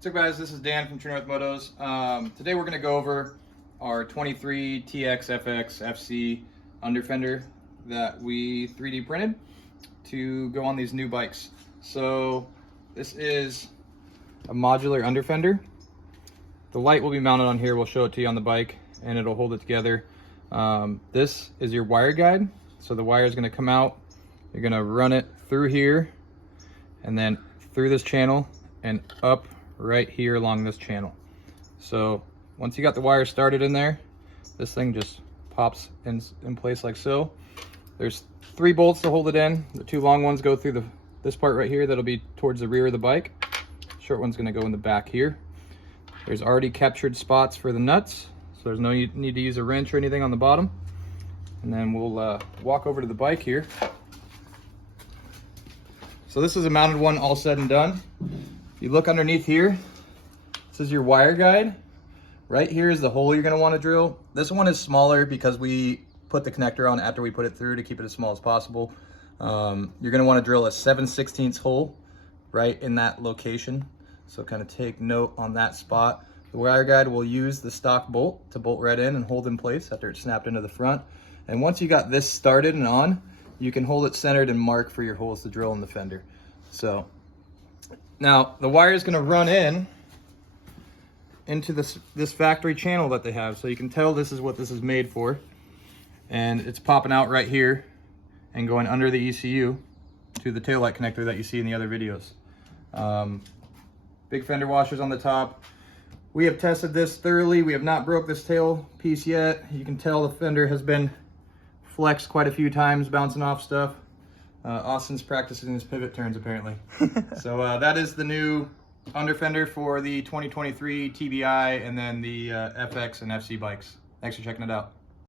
What's up, guys? This is Dan from True North Motos. Today we're going to go over our 23 TX FX FC under fender that we 3D printed to go on these new bikes. So this is a modular under fender. The light will be mounted on here. We'll show it to you on the bike and it'll hold it together. This is your wire guide. So the wire is going to come out. You're going to run it through here and then through this channel and up right here along this channel. So once you got the wire started in there, this thing just pops in place like so. There's 3 bolts to hold it in. The 2 long ones go through this part right here that'll be towards the rear of the bike. Short one's gonna go in the back here. There's already captured spots for the nuts, so there's no need to use a wrench or anything on the bottom. And then we'll walk over to the bike here. So this is a mounted one, all said and done. You look underneath here, this is your wire guide. Right here is the hole you're gonna wanna drill. This one is smaller because we put the connector on after we put it through to keep it as small as possible. You're gonna wanna drill a 7/16 hole right in that location. So kind of take note on that spot. The wire guide will use the stock bolt to bolt right in and hold in place after it's snapped into the front. And once you got this started and on, you can hold it centered and mark for your holes to drill in the fender. So now the wire is going to run into this factory channel that they have. So you can tell this is what this is made for. And it's popping out right here and going under the ECU to the taillight connector that you see in the other videos. Big fender washers on the top. We have tested this thoroughly. We have not broke this tail piece yet. You can tell the fender has been flexed quite a few times, bouncing off stuff. Austin's practicing his pivot turns apparently. So that is the new under fender for the 2023 TBI and then the FX and FC bikes. Thanks for checking it out.